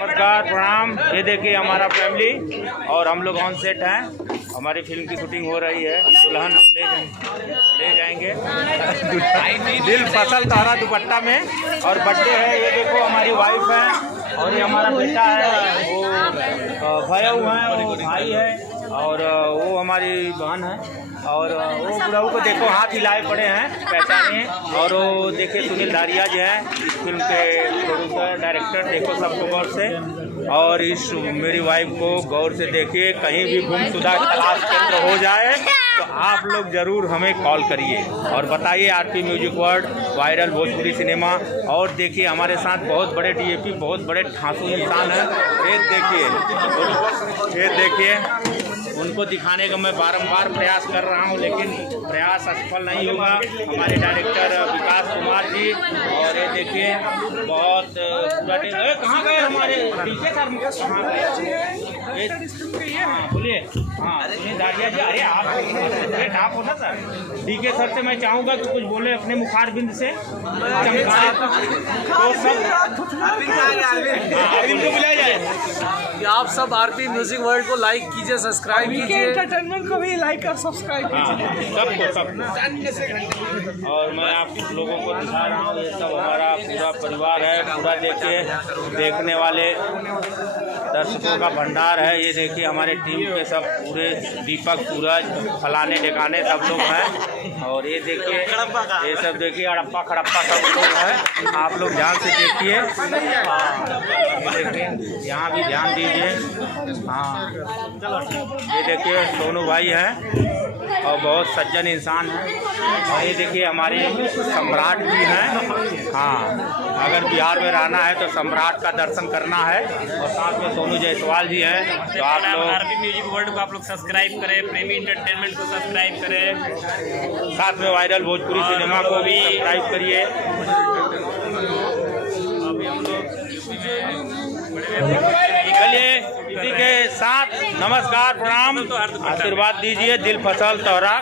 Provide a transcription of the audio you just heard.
नमस्कार, प्रणाम। ये देखिए हमारा फैमिली और हम लोग ऑन सेट हैं। हमारी फिल्म की शूटिंग हो रही है। दुल्हन ले जाएंगे दिल फसल तोहरा दुपट्टा में, और बर्थडे है। ये देखो हमारी वाइफ है और ये हमारा बेटा है, वो भयऊ है, वो भाई है, और वो हमारी बहन है। और वो बुढ़ऊ को देखो हाथ हिलाए पड़े हैं पहचाने। और वो देखिए सुनील धारिया जो है इस फिल्म के प्रोड्यूसर डायरेक्टर, देखो सबको गौर से। और इस मेरी वाइफ को गौर से देखिए, कहीं भी गुमशुदा तलाश केंद्र हो जाए तो आप लोग ज़रूर हमें कॉल करिए और बताइए RP music world viral Bhojpuri cinema. और देखिए हमारे साथ बहुत बड़े डीएपी, बहुत बड़े ठासू इंसान हैं। ये देखिए उनको दिखाने का मैं बारंबार प्रयास कर रहा हूं, लेकिन प्रयास असफल नहीं होगा। हमारे डायरेक्टर विकास कुमार जी, और ये देखिए बहुत कहाँ गए हमारे डीके सर, कहाँ गए? बोलिए। हाँ सुनील धारिया जी, अरे आप हो ना सर। डीके सर से मैं चाहूँगा कि कुछ बोले अपने मुखारबिंद से चमकाए तो सब अरविंद को बुलाया जाए। आप सब आरपी म्यूजिक वर्ल्ड को लाइक कीजिए, सब्सक्राइब कीजिए, एंटरटेनमेंट को भी लाइक और सब्सक्राइब कीजिए सबको। और मैं आप लोगों को दिखा रहा हूँ, ये सब हमारा पूरा परिवार है। पूरा देखिए देखने वाले दर्शकों का भंडार है। ये देखिए हमारे टीम के सब पूरे दीपक, सूरज, फलाने ढिकाने सब लोग हैं। और ये देखिए ये सब देखिए हड़प्पा खड़प्पा सब लोग हैं। आप लोग ध्यान से देखिए। ये देखिए यहाँ भी ध्यान दीजिए। हाँ ये देखिए सोनू भाई हैं और बहुत सज्जन इंसान हैं। और ये देखिए हमारे सम्राट भी हैं। हाँ अगर बिहार में रहना है तो सम्राट का दर्शन करना है। और साथ में सोनू जायसवाल जी हैं। तो आप लोग आरपी म्यूजिक वर्ल्ड को आप लोग सब्सक्राइब करें, प्रेमी एंटरटेनमेंट को सब्सक्राइब करें, साथ में वायरल भोजपुरी सिनेमा को भी सब्सक्राइब करिए। अभी हम लोग चलिए इसी के साथ नमस्कार, प्रणाम, आशीर्वाद दीजिए। दिल फसल तोहरा